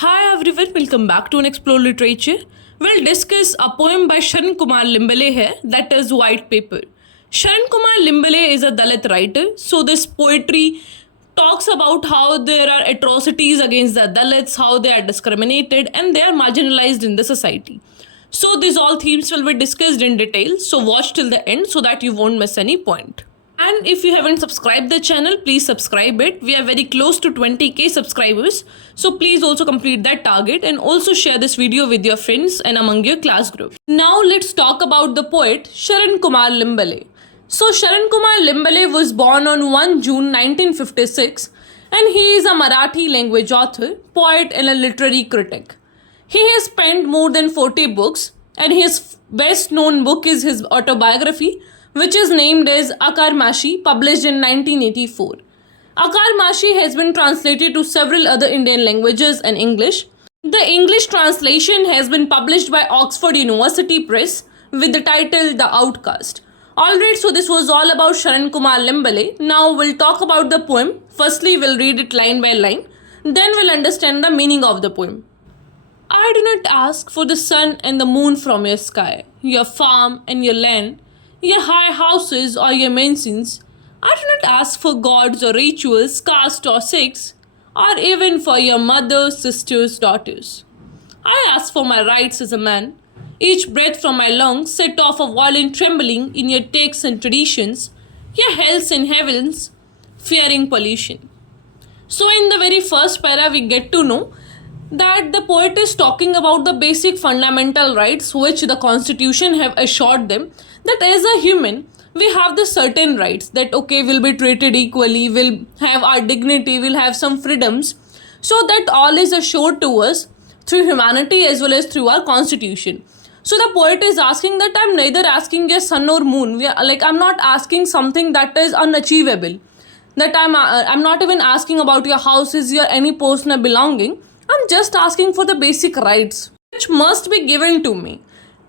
Hi everyone, welcome back to an Explore Literature. We'll discuss a poem by Sharan Kumar Limbale here, that is White Paper. Sharan Kumar Limbale is a Dalit writer, so this poetry talks about how there are atrocities against the Dalits, how they are discriminated and they are marginalized in the society. So these all themes will be discussed in detail, so watch till the end so that you won't miss any point. And if you haven't subscribed the channel, please subscribe it. We are very close to 20k subscribers. So please also complete that target and also share this video with your friends and among your class group. Now let's talk about the poet Sharan Kumar Limbale. So Sharan Kumar Limbale was born on 1 June 1956 and he is a Marathi language author, poet and a literary critic. He has penned more than 40 books and his best known book is his autobiography, which is named as Akar Mashi, published in 1984. Akar Mashi has been translated to several other Indian languages and English. The English translation has been published by Oxford University Press with the title The Outcast. Alright, so this was all about Sharan Kumar Limbale. Now we'll talk about the poem. Firstly, we'll read it line by line. Then we'll understand the meaning of the poem. I do not ask for the sun and the moon from your sky, your farm and your land, your high houses or your mansions. I do not ask for gods or rituals, caste or sex, or even for your mother, sisters, daughters. I ask for my rights as a man. Each breath from my lungs set off a violent trembling in your takes and traditions, your hells and heavens, fearing pollution. So in the very first para we get to know that the poet is talking about the basic fundamental rights which the constitution have assured them, that as a human we have the certain rights that okay, we'll be treated equally, we'll have our dignity, we'll have some freedoms. So that all is assured to us through humanity as well as through our constitution. So the poet is asking that I'm neither asking a sun or moon. I'm not asking something that is unachievable. That I'm not even asking about your houses, your any personal belonging. I'm just asking for the basic rights which must be given to me.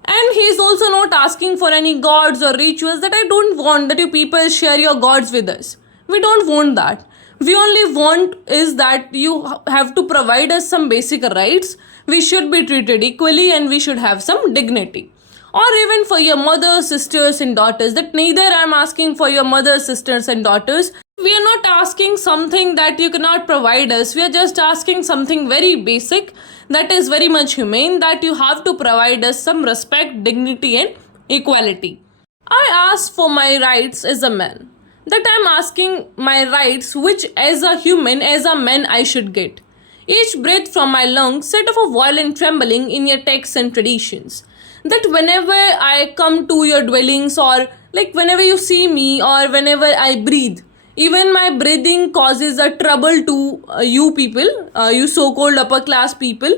And he is also not asking for any gods or rituals, that I don't want that you people share your gods with us. We don't want that. We only want is that you have to provide us some basic rights. We should be treated equally and we should have some dignity. Or even for your mother, sisters and daughters, that neither I'm asking for your mother, sisters and daughters. We are not asking something that you cannot provide us. We are just asking something very basic, that is very much humane, that you have to provide us some respect, dignity and equality. I ask for my rights as a man. That I'm asking my rights which as a human, as a man I should get. Each breath from my lungs set off a violent trembling in your texts and traditions. That whenever I come to your dwellings or whenever you see me or whenever I breathe, even my breathing causes a trouble to you people, you so-called upper class people,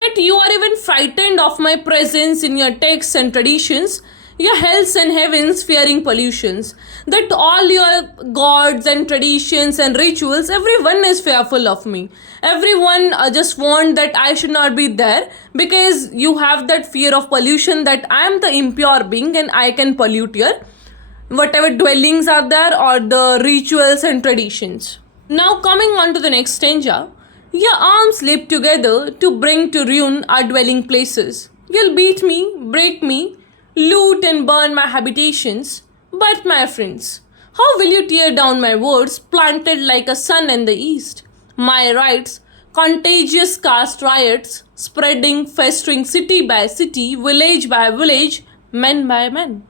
that you are even frightened of my presence in your texts and traditions, your hells and heavens fearing pollutions, that all your gods and traditions and rituals, everyone is fearful of me. Everyone just want that I should not be there because you have that fear of pollution, that I am the impure being and I can pollute your whatever dwellings are there or the rituals and traditions. Now coming on to the next stanza. Your arms leap together to bring to ruin our dwelling places. You'll beat me, break me, loot and burn my habitations. But my friends, how will you tear down my words planted like a sun in the east? My rights, contagious caste riots, spreading, festering city by city, village by village, men by men.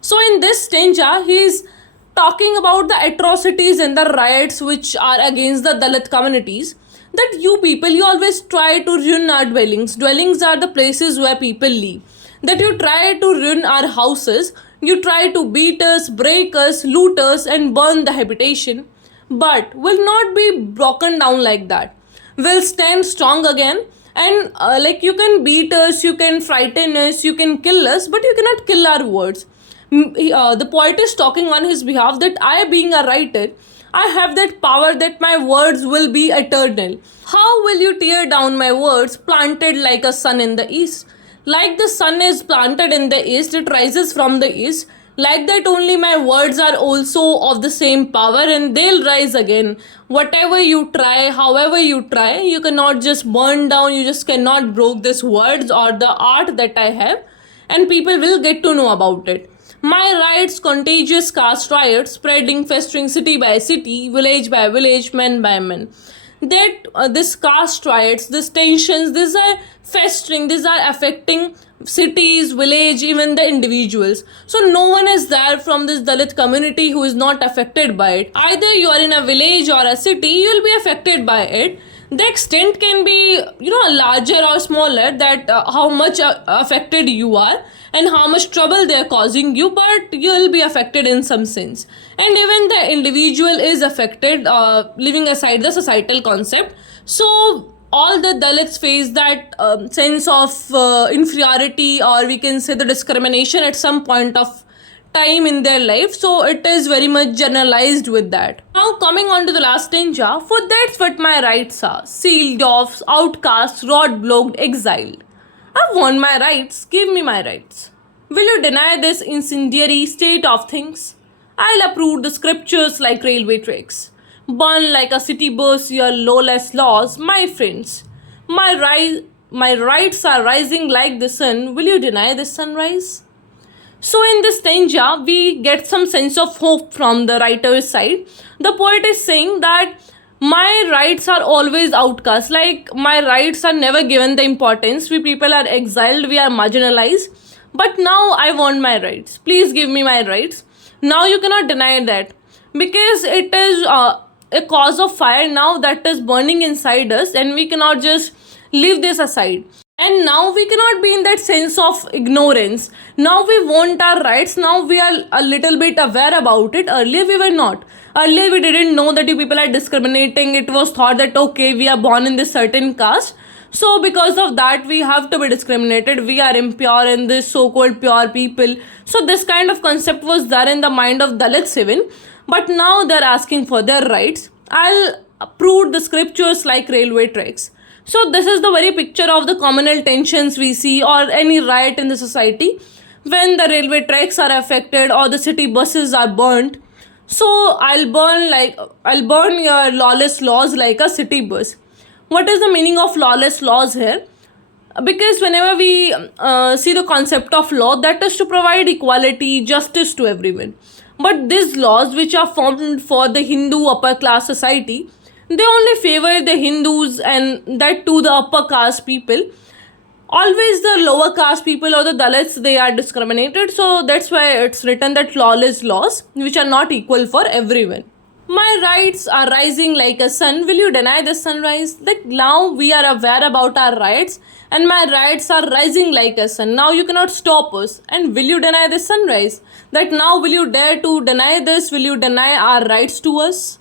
So in this stanza, he is talking about the atrocities and the riots which are against the Dalit communities. That you people, you always try to ruin our dwellings. Dwellings are the places where people live. That you try to ruin our houses. You try to beat us, break us, loot us and burn the habitation. But will not be broken down like that. We'll stand strong again. And you can beat us, you can frighten us, you can kill us, but you cannot kill our words. The poet is talking on his behalf that I, being a writer, I have that power that my words will be eternal. How will you tear down my words planted like a sun in the east? Like the sun is planted in the east, it rises from the east. Like that only my words are also of the same power and they'll rise again. Whatever you try, however you try, you cannot just burn down, you just cannot broke these words or the art that I have, and people will get to know about it. My rights, contagious caste riots, spreading, festering city by city, village by village, man by man. That this caste riots, these tensions, these are festering, these are affecting cities, village, even the individuals. So no one is there from this Dalit community who is not affected by it. Either you are in a village or a city, you'll be affected by it. The extent can be, larger or smaller, that how much affected you are and how much trouble they are causing you, but you'll be affected in some sense. And even the individual is affected, leaving aside the societal concept. So all the Dalits face that sense of inferiority, or we can say the discrimination at some point of time in their life. So it is very much generalized with that. Now coming on to the last ninja, for that's what my rights are: sealed off, outcast, rod blocked, exiled. I want my rights, give me my rights. Will you deny this incendiary state of things? I'll uproot the scriptures like railway tracks. Burn like a city bus your lawless laws, my friends. My rights are rising like the sun. Will you deny this sunrise? So in this stanza, we get some sense of hope from the writer's side. The poet is saying that my rights are always outcast. Like my rights are never given the importance. We people are exiled, we are marginalized. But now I want my rights. Please give me my rights. Now you cannot deny that, because it is a cause of fire now that is burning inside us, and we cannot just leave this aside. And now we cannot be in that sense of ignorance. Now we want our rights. Now we are a little bit aware about it. Earlier we were not. Earlier we didn't know that you people are discriminating. It was thought that okay, we are born in this certain caste, so because of that we have to be discriminated. We are impure and this so-called pure people. So this kind of concept was there in the mind of Dalits even. But now they're asking for their rights. I'll uproot the scriptures like railway tracks. So this is the very picture of the communal tensions we see, or any riot in the society when the railway tracks are affected or the city buses are burnt. So I'll burn your lawless laws like a city bus. What is the meaning of lawless laws here? Because whenever we see the concept of law, that is to provide equality, justice to everyone. But these laws, which are formed for the Hindu upper class society, they only favor the Hindus, and that to the upper caste people. Always the lower caste people or the Dalits, they are discriminated. So that's why it's written that lawless laws which are not equal for everyone. My rights are rising like a sun. Will you deny the sunrise? That now we are aware about our rights, and my rights are rising like a sun. Now you cannot stop us. And will you deny the sunrise? That now will you dare to deny this? Will you deny our rights to us?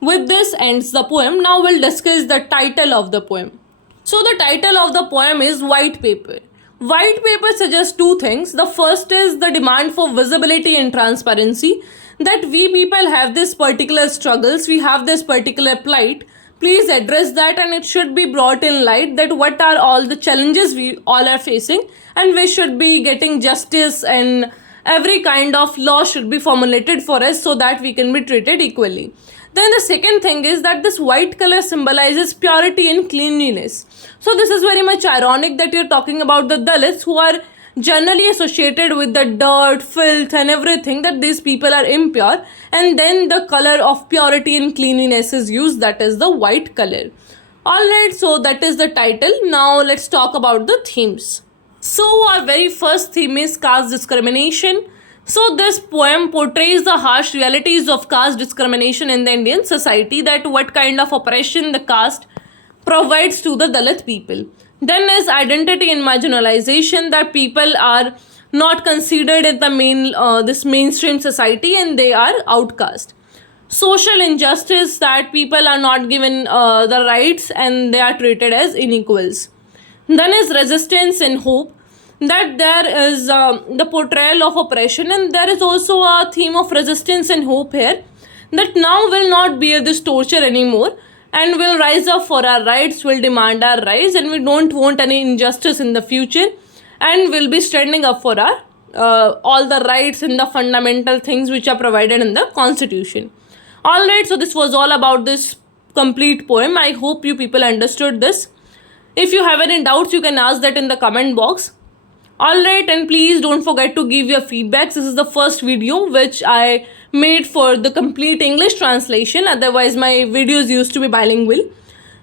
With this ends the poem. Now we'll discuss the title of the poem. So the title of the poem is White Paper. White paper suggests two things. The first is the demand for visibility and transparency, that we people have this particular struggles, we have this particular plight. Please address that, and it should be brought in light that what are all the challenges we all are facing, and we should be getting justice, and every kind of law should be formulated for us so that we can be treated equally. Then the second thing is that this white color symbolizes purity and cleanliness. So this is very much ironic that you're talking about the Dalits, who are generally associated with the dirt, filth and everything, that these people are impure, and then the color of purity and cleanliness is used, that is the white color. Alright, so that is the title. Now let's talk about the themes. So our very first theme is caste discrimination. So this poem portrays the harsh realities of caste discrimination in the Indian society, that what kind of oppression the caste provides to the Dalit people. Then is identity and marginalization, that people are not considered in the this mainstream society and they are outcast. Social injustice, that people are not given the rights and they are treated as unequals. Then is resistance and hope, that there is the portrayal of oppression, and there is also a theme of resistance and hope here, that now will not bear this torture anymore and will rise up for our rights, will demand our rights, and we don't want any injustice in the future, and will be standing up for our all the rights and the fundamental things which are provided in the constitution. Alright, so this was all about this complete poem. I hope you people understood this. If you have any doubts, you can ask that in the comment box. Alright, and please don't forget to give your feedbacks. This is the first video which I made for the complete English translation. Otherwise, my videos used to be bilingual.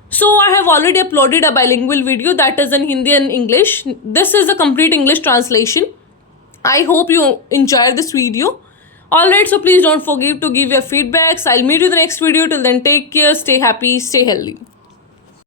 So I have already uploaded a bilingual video that is in Hindi and English. This is a complete English translation. I hope you enjoyed this video. Alright, so please don't forget to give your feedbacks. I'll meet you in the next video. Till then, take care, stay happy, stay healthy.